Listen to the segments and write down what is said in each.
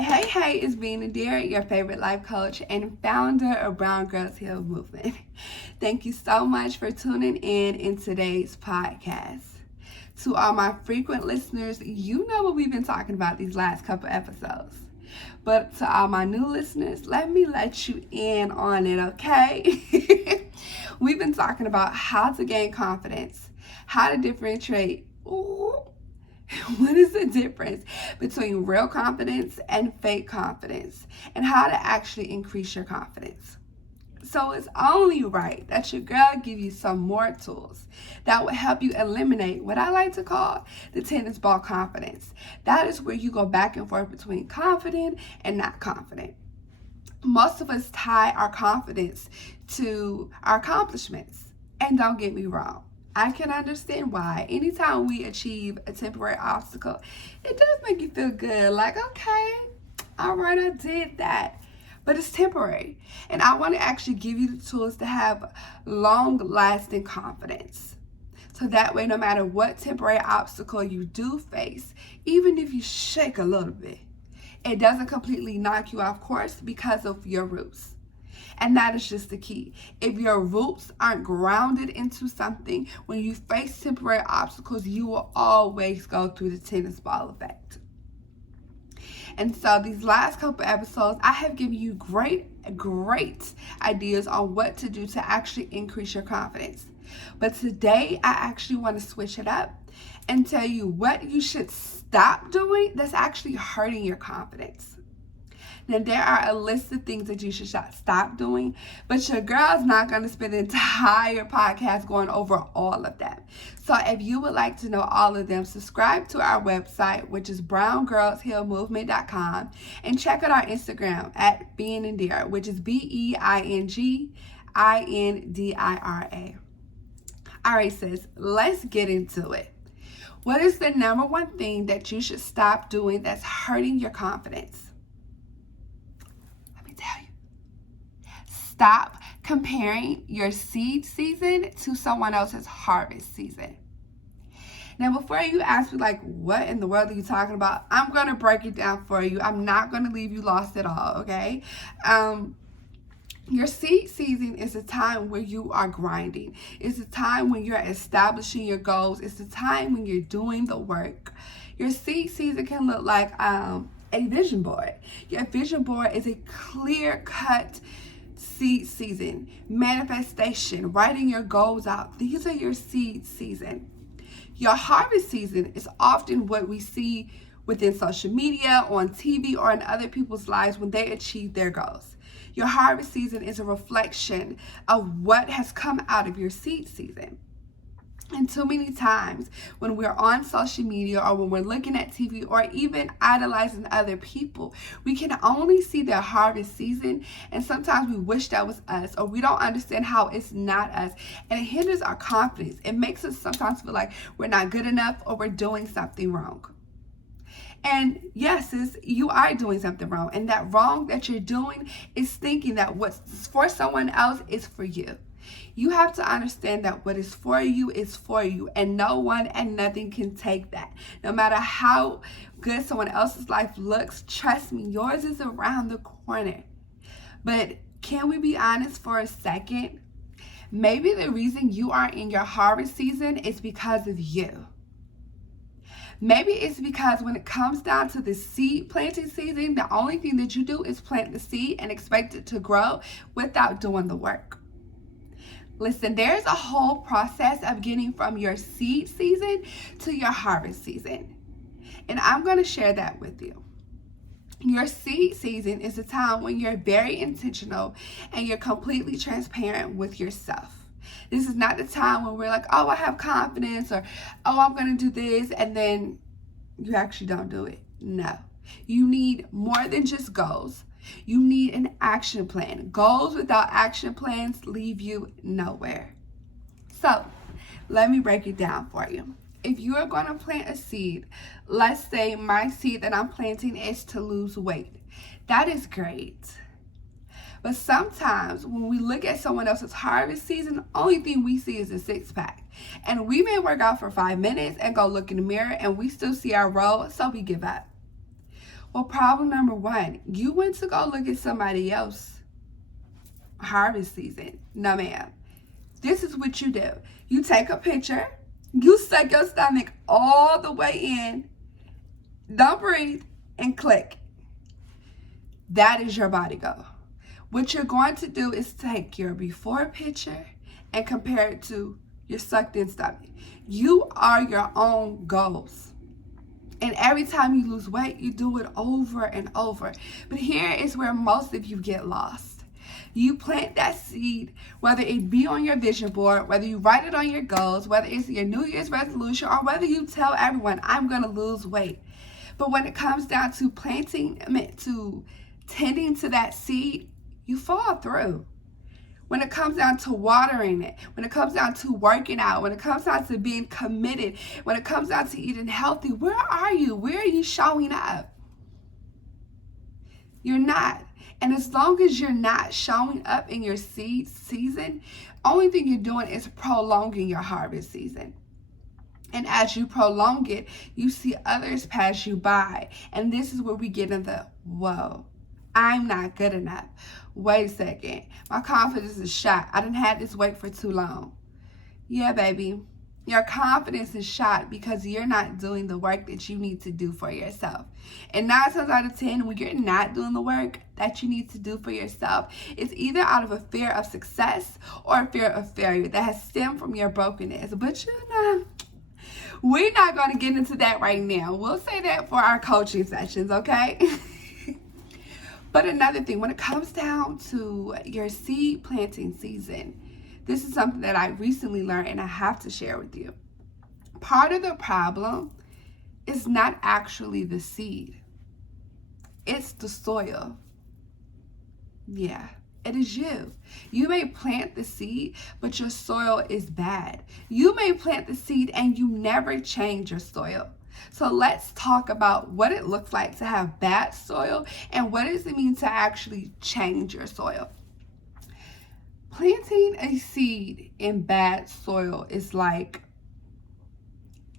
Hey, it's Indira, your favorite life coach and founder of Brown Girls Heal Movement. Thank you so much for tuning in today's podcast. To all my frequent listeners, you know what we've been talking about these last couple episodes. But to all my new listeners, let me let you in on it, okay? We've been talking about how to gain confidence, how to differentiate. What is the difference between real confidence and fake confidence, and how to actually increase your confidence? So it's only right that your girl give you some more tools that will help you eliminate what I like to call the tennis ball confidence. That is where you go back and forth between confident and not confident. Most of us tie our confidence to our accomplishments. And don't get me wrong, I can understand why. Anytime we achieve a temporary obstacle, it does make you feel good. Like, okay, all right, I did that. But it's temporary. And I want to actually give you the tools to have long-lasting confidence. So that way, no matter what temporary obstacle you do face, even if you shake a little bit, it doesn't completely knock you off course because of your roots. And that is just the key. If your roots aren't grounded into something, when you face temporary obstacles, you will always go through the tennis ball effect. And so these last couple episodes, I have given you great ideas on what to do to actually increase your confidence. But today, I actually want to switch it up and tell you what you should stop doing that's actually hurting your confidence. Now, there are a list of things that you should stop doing, but your girl's not going to spend the entire podcast going over all of them. So if you would like to know all of them, subscribe to our website, which is browngirlshealmovement.com, and check out our Instagram at BEINGINDIRA, which is BEINGINDIRA. All right, sis, let's get into it. What is the number one thing that you should stop doing that's hurting your confidence? Stop comparing your seed season to someone else's harvest season. Now, before you ask me, like, what in the world are you talking about? I'm going to break it down for you. I'm not going to leave you lost at all, okay? Your seed season is a time where you are grinding. It's a time when you're establishing your goals. It's a time when you're doing the work. Your seed season can look like a vision board. Your vision board is a clear-cut seed season, manifestation, writing your goals out. These are your seed season. Your harvest season is often what we see within social media, on TV, or in other people's lives when they achieve their goals. Your harvest season is a reflection of what has come out of your seed season. And too many times when we're on social media or when we're looking at TV or even idolizing other people, we can only see their harvest season, and sometimes we wish that was us, or we don't understand how it's not us, and it hinders our confidence. It makes us sometimes feel like we're not good enough or we're doing something wrong. And yes, you are doing something wrong, and that wrong that you're doing is thinking that what's for someone else is for you. You have to understand that what is for you is for you, and no one and nothing can take that. No matter how good someone else's life looks, trust me, yours is around the corner. But can we be honest for a second? Maybe the reason you are in your harvest season is because of you. Maybe it's because when it comes down to the seed planting season, the only thing that you do is plant the seed and expect it to grow without doing the work. Listen, there's a whole process of getting from your seed season to your harvest season. And I'm going to share that with you. Your seed season is a time when you're very intentional and you're completely transparent with yourself. This is not the time when we're like, oh, I have confidence, or, oh, I'm going to do this, and then you actually don't do it. No. You need more than just goals. You need an action plan. Goals without action plans leave you nowhere. So let me break it down for you. If you are going to plant a seed, let's say my seed that I'm planting is to lose weight. That is great. But sometimes when we look at someone else's harvest season, the only thing we see is a six-pack. And we may work out for 5 minutes and go look in the mirror and we still see our roll, so we give up. Well, problem number one, you went to go look at somebody else harvest season. No, ma'am. This is what you do. You take a picture, you suck your stomach all the way in, don't breathe, and click. That is your body goal. What you're going to do is take your before picture and compare it to your sucked in stomach. You are your own goals. And every time you lose weight, you do it over and over. But here is where most of you get lost. You plant that seed, whether it be on your vision board, whether you write it on your goals, whether it's your New Year's resolution, or whether you tell everyone, I'm going to lose weight. But when it comes down to tending to that seed, you fall through. When it comes down to watering it, when it comes down to working out, when it comes down to being committed, when it comes down to eating healthy, where are you? Where are you showing up? You're not. And as long as you're not showing up in your seed season, only thing you're doing is prolonging your harvest season. And as you prolong it, you see others pass you by. And this is where we get in the, whoa, I'm not good enough. Wait a second. My confidence is shot. I done had this weight for too long. Yeah, baby. Your confidence is shot because you're not doing the work that you need to do for yourself. And 9 times out of 10, when you're not doing the work that you need to do for yourself, it's either out of a fear of success or a fear of failure that has stemmed from your brokenness. But you know, we're not going to get into that right now. We'll say that for our coaching sessions, okay? But another thing, when it comes down to your seed planting season, this is something that I recently learned and I have to share with you. Part of the problem is not actually the seed. It's the soil. Yeah, it is you. You may plant the seed, but your soil is bad. You may plant the seed and you never change your soil. So let's talk about what it looks like to have bad soil and what does it mean to actually change your soil. Planting a seed in bad soil is like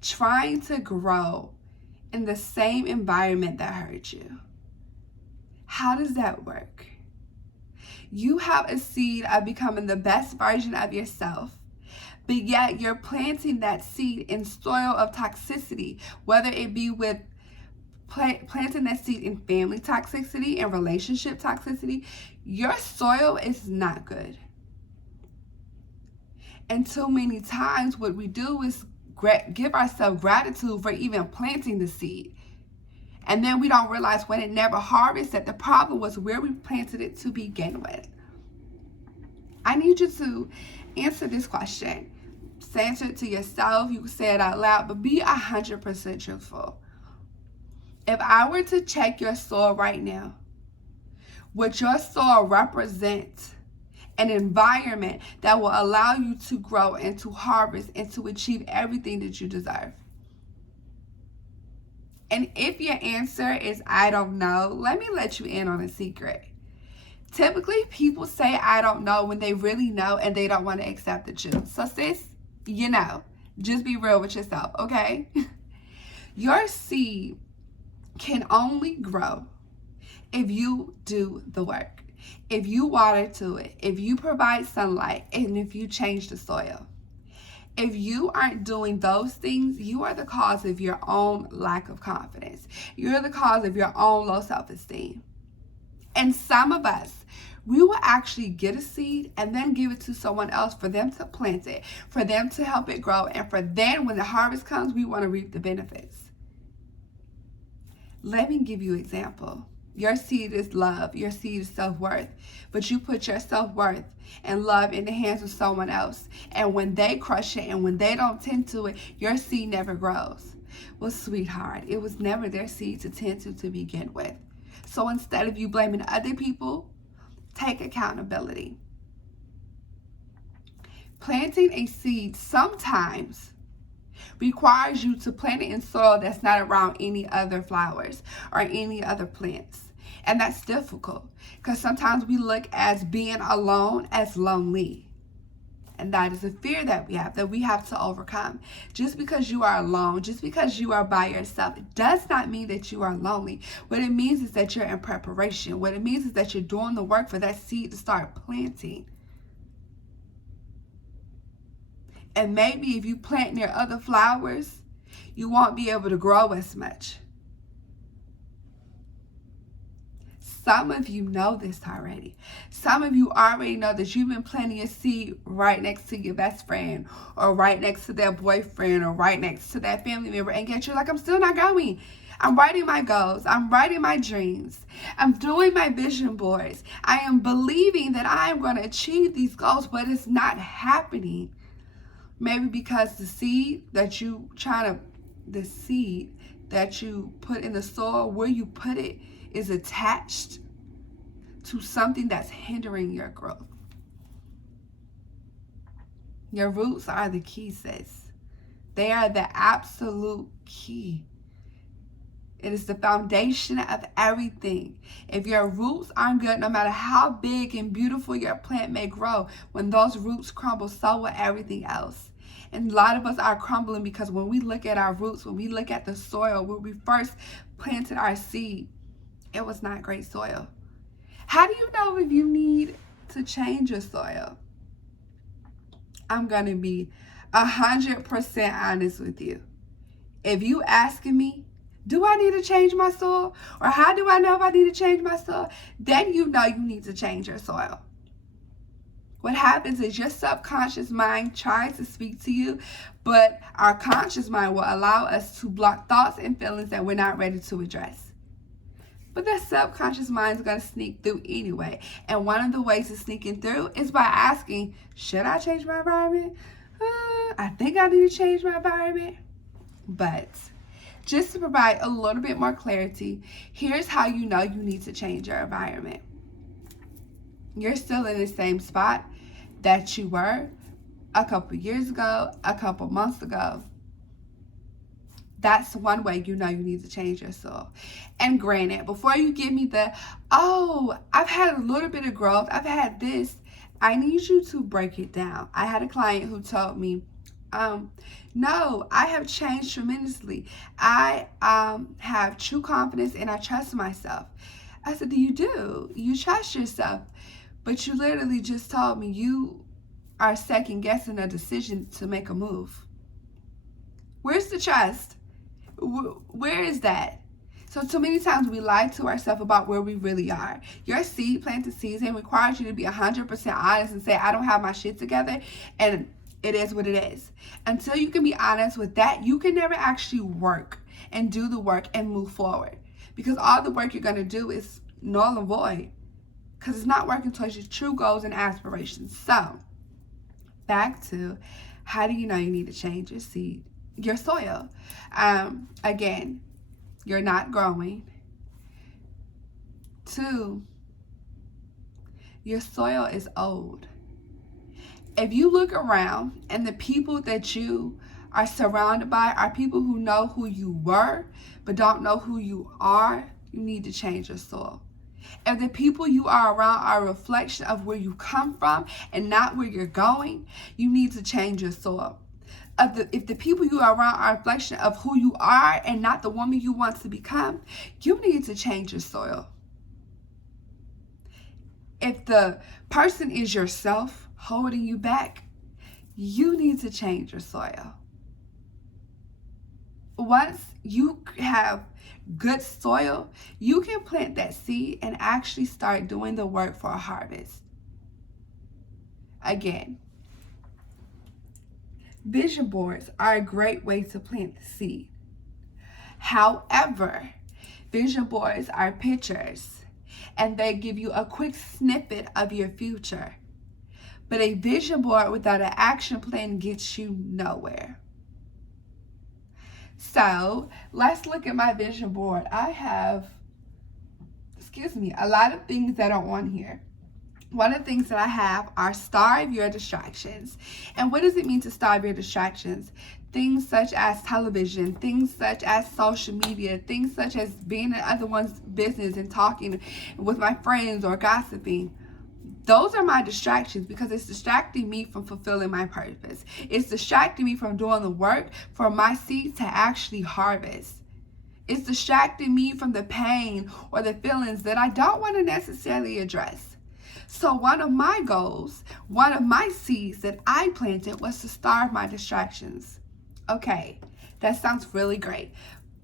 trying to grow in the same environment that hurt you. How does that work? You have a seed of becoming the best version of yourself, but yet you're planting that seed in soil of toxicity, whether it be with planting that seed in family toxicity and relationship toxicity. Your soil is not good. And too many times what we do is give ourselves gratitude for even planting the seed. And then we don't realize when it never harvests that the problem was where we planted it to begin with. I need you to answer this question. Answer it to yourself. You can say it out loud, but be 100% truthful. If I were to check your soil right now, would your soil represent an environment that will allow you to grow and to harvest and to achieve everything that you deserve? And if your answer is I don't know, let me let you in on a secret. Typically, people say I don't know when they really know and they don't want to accept the truth. So sis, you know, just be real with yourself, okay? Your seed can only grow if you do the work, if you water to it, if you provide sunlight, and if you change the soil. If you aren't doing those things, you are the cause of your own lack of confidence. You're the cause of your own low self-esteem. And some of us, we will actually get a seed and then give it to someone else for them to plant it, for them to help it grow, and for then when the harvest comes, we want to reap the benefits. Let me give you an example. Your seed is love. Your seed is self-worth. But you put your self-worth and love in the hands of someone else. And when they crush it and when they don't tend to it, your seed never grows. Well, sweetheart, it was never their seed to tend to begin with. So instead of you blaming other people, take accountability. Planting a seed sometimes requires you to plant it in soil that's not around any other flowers or any other plants. And that's difficult because sometimes we look at being alone as lonely. And that is a fear that we have to overcome. Just because you are alone, just because you are by yourself, it does not mean that you are lonely. What it means is that you're in preparation. What it means is that you're doing the work for that seed to start planting. And maybe if you plant near other flowers, you won't be able to grow as much. Some of you know this already. Some of you already know that you've been planting a seed right next to your best friend, or right next to their boyfriend, or right next to that family member, and yet you're like, I'm still not going. I'm writing my goals. I'm writing my dreams. I'm doing my vision boards. I am believing that I am going to achieve these goals, but it's not happening. Maybe because the seed that you put in the soil, where you put it, is attached to something that's hindering your growth. Your roots are the key, sis. They are the absolute key. It is the foundation of everything. If your roots aren't good, no matter how big and beautiful your plant may grow, when those roots crumble, so will everything else. And a lot of us are crumbling because when we look at our roots, when we look at the soil where we first planted our seed, it was not great soil. How do you know if you need to change your soil? I'm going to be 100% honest with you. If you asking me, do I need to change my soil? Or how do I know if I need to change my soil? Then you know you need to change your soil. What happens is your subconscious mind tries to speak to you, but our conscious mind will allow us to block thoughts and feelings that we're not ready to address. But that subconscious mind is going to sneak through anyway. And one of the ways of sneaking through is by asking, should I change my environment? I think I need to change my environment. But just to provide a little bit more clarity, here's how you know you need to change your environment. You're still in the same spot that you were a couple years ago, a couple months ago. That's one way you know you need to change your soul. And granted, before you give me the, oh, I've had a little bit of growth, I've had this, I need you to break it down. I had a client who told me, no, I have changed tremendously. I have true confidence and I trust myself. I said, you do? You trust yourself? But you literally just told me you are second guessing a decision to make a move. Where's the trust? Where is that? So too many times we lie to ourselves about where we really are. Your seed planted season requires you to be 100% honest and say, I don't have my shit together, and it is what it is. Until you can be honest with that, you can never actually work and do the work and move forward. Because all the work you're going to do is null and void. Because it's not working towards your true goals and aspirations. So, back to, how do you know you need to change your seed? Your soil. Again, you're not growing. 2, your soil is old. If you look around and the people that you are surrounded by are people who know who you were but don't know who you are, you need to change your soil. If the people you are around are a reflection of where you come from and not where you're going, you need to change your soil. If the people you are around are a reflection of who you are and not the woman you want to become, you need to change your soil. If the person is yourself holding you back, you need to change your soil. Once you have good soil, you can plant that seed and actually start doing the work for a harvest. Again, vision boards are a great way to plant the seed. However, vision boards are pictures and they give you a quick snippet of your future. But a vision board without an action plan gets you nowhere. So let's look at my vision board. I have, a lot of things that are on here. One of the things that I have are starve your distractions. And what does it mean to starve your distractions? Things such as television, things such as social media, things such as being in other one's business and talking with my friends or gossiping. Those are my distractions because it's distracting me from fulfilling my purpose. It's distracting me from doing the work for my seed to actually harvest. It's distracting me from the pain or the feelings that I don't want to necessarily address. So one of my goals, one of my seeds that I planted was to starve my distractions. Okay, that sounds really great.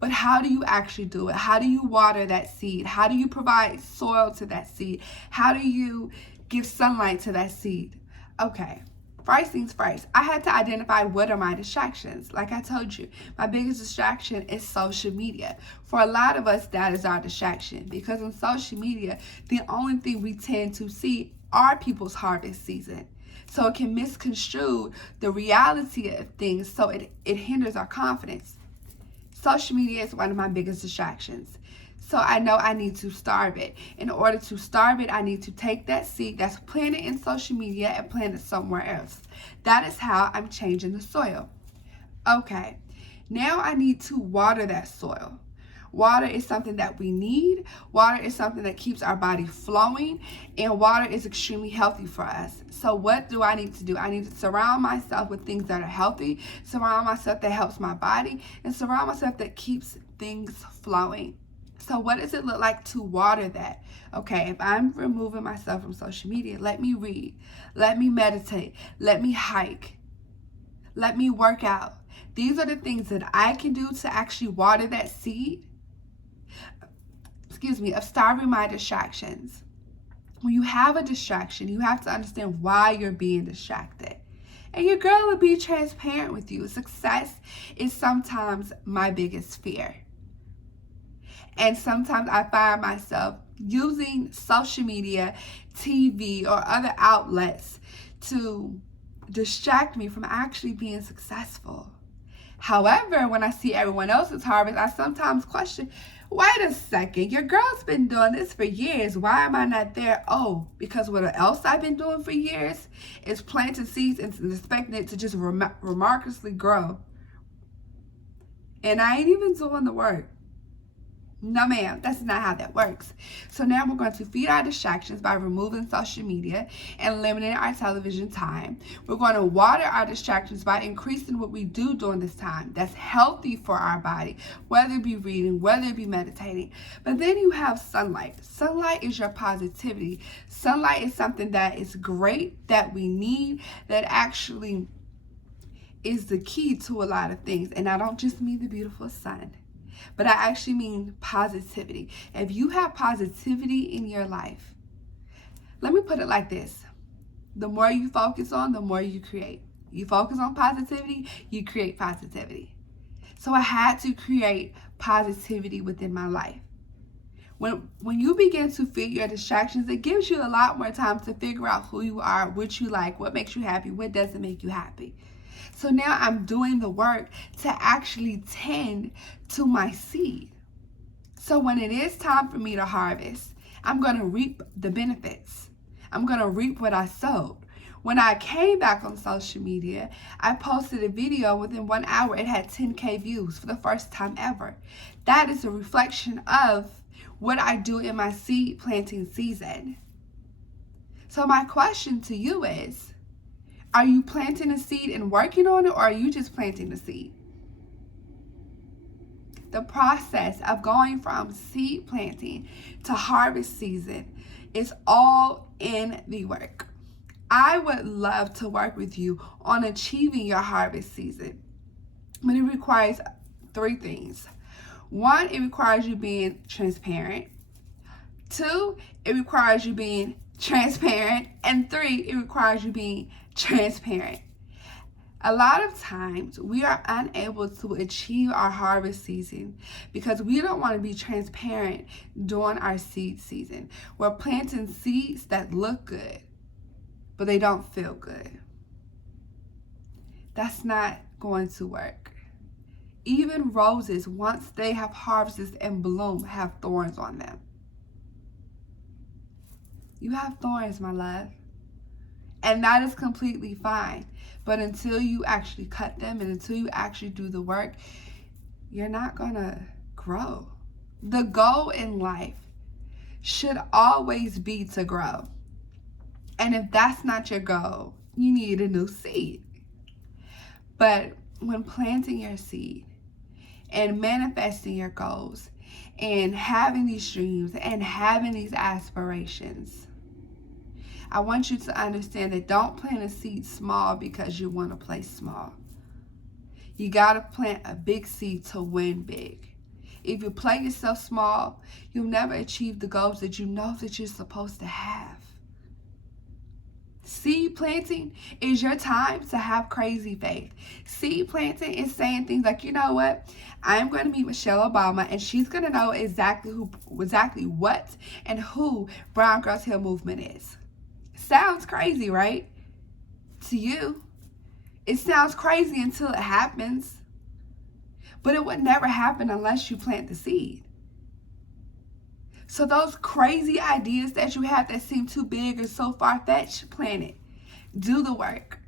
But how do you actually do it? How do you water that seed? How do you provide soil to that seed? How do you give sunlight to that seed? Okay, first things first, I had to identify what are my distractions. Like I told you, my biggest distraction is social media. For a lot of us, that is our distraction because on social media, the only thing we tend to see are people's harvest season. So it can misconstrue the reality of things, so it hinders our confidence. Social media is one of my biggest distractions. So I know I need to starve it. In order to starve it, I need to take that seed that's planted in social media and plant it somewhere else. That is how I'm changing the soil. Okay, now I need to water that soil. Water is something that we need. Water is something that keeps our body flowing, and water is extremely healthy for us. So what do I need to do? I need to surround myself with things that are healthy, surround myself that helps my body, and surround myself that keeps things flowing. So what does it look like to water that? Okay, if I'm removing myself from social media, let me read, let me meditate, let me hike, let me work out. These are the things that I can do to actually water that seed, of starving my distractions. When you have a distraction, you have to understand why you're being distracted. And your girl will be transparent with you. Success is sometimes my biggest fear. And sometimes I find myself using social media, TV, or other outlets to distract me from actually being successful. However, when I see everyone else's harvest, I sometimes question, wait a second, your girl's been doing this for years. Why am I not there? Oh, because what else I've been doing for years is planting seeds and expecting it to just remarkably grow. And I ain't even doing the work. No, ma'am, that's not how that works. So now we're going to feed our distractions by removing social media and limiting our television time. We're going to water our distractions by increasing what we do during this time that's healthy for our body, whether it be reading, whether it be meditating. But then you have sunlight. Sunlight is your positivity. Sunlight is something that is great, that we need, that actually is the key to a lot of things. And I don't just mean the beautiful sun, but I actually mean positivity. If you have positivity in your life, let me put it like this. The more you focus on, the more you create. You focus on positivity, you create positivity. So I had to create positivity within my life. When you begin to feed your distractions, it gives you a lot more time to figure out who you are, what you like, what makes you happy, what doesn't make you happy. So now I'm doing the work to actually tend to my seed. So when it is time for me to harvest, I'm going to reap the benefits. I'm going to reap what I sowed. When I came back on social media, I posted a video within 1 hour. It had 10K views for the first time ever. That is a reflection of what I do in my seed planting season. So my question to you is, are you planting a seed and working on it, or are you just planting the seed? The process of going from seed planting to harvest season is all in the work. I would love to work with you on achieving your harvest season, but it requires 3 things. 1, it requires you being transparent. 2, it requires you being transparent. And 3, it requires you being transparent. A lot of times we are unable to achieve our harvest season because we don't want to be transparent during our seed season. We're planting seeds that look good, but they don't feel good. That's not going to work. Even roses, once they have harvested and bloom, have thorns on them. You have thorns, my love. And that is completely fine. But until you actually cut them and until you actually do the work, you're not going to grow. The goal in life should always be to grow. And if that's not your goal, you need a new seed. But when planting your seed and manifesting your goals and having these dreams and having these aspirations, I want you to understand that don't plant a seed small because you want to play small. You got to plant a big seed to win big. If you play yourself small, you'll never achieve the goals that you know that you're supposed to have. Seed planting is your time to have crazy faith. Seed planting is saying things like, you know what? I'm going to meet Michelle Obama and she's going to know exactly what and who Brown Girls Hill Movement is. Sounds crazy, right? To you. It sounds crazy until it happens. But it would never happen unless you plant the seed. So those crazy ideas that you have that seem too big or so far-fetched, plant it. Do the work.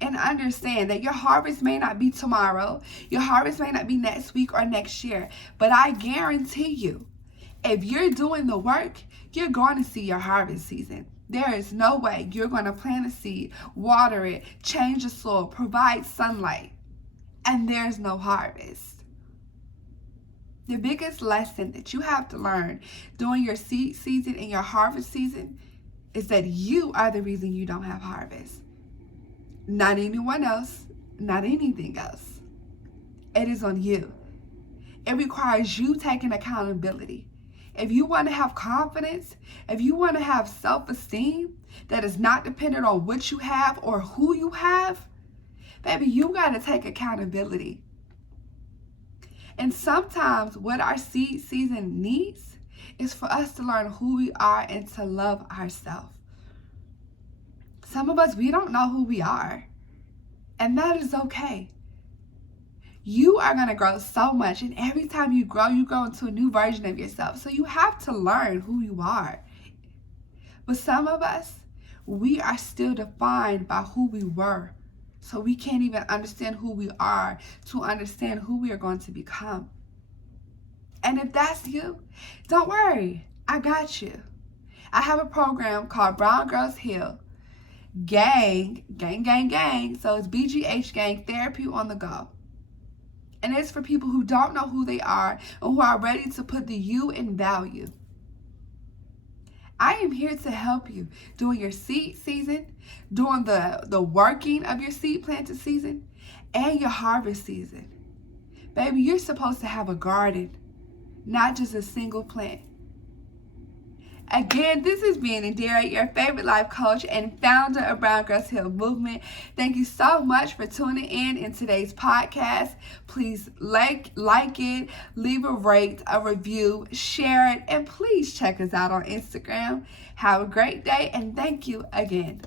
And understand that your harvest may not be tomorrow. Your harvest may not be next week or next year. But I guarantee you, if you're doing the work, you're going to see your harvest season. There is no way you're going to plant a seed, water it, change the soil, provide sunlight, and there's no harvest. The biggest lesson that you have to learn during your seed season and your harvest season is that you are the reason you don't have harvest. Not anyone else, not anything else. It is on you. It requires you taking accountability. If you want to have confidence, if you want to have self-esteem that is not dependent on what you have or who you have, baby, you got to take accountability. And sometimes what our seed season needs is for us to learn who we are and to love ourselves. Some of us, we don't know who we are. And that is okay. You are going to grow so much. And every time you grow into a new version of yourself. So you have to learn who you are. But some of us, we are still defined by who we were. So we can't even understand who we are to understand who we are going to become. And if that's you, don't worry. I got you. I have a program called Brown Girls Hill Gang. So it's BGH Gang Therapy on the Go. And it's for people who don't know who they are and who are ready to put the you in value. I am here to help you during your seed season, during the working of your seed planted season, and your harvest season. Baby, you're supposed to have a garden, not just a single plant. Again, this is Indira, your favorite life coach and founder of Brown Girls Hill Movement. Thank you so much for tuning in today's podcast. Please like it, leave a rate, a review, share it, and please check us out on Instagram. Have a great day, and thank you again.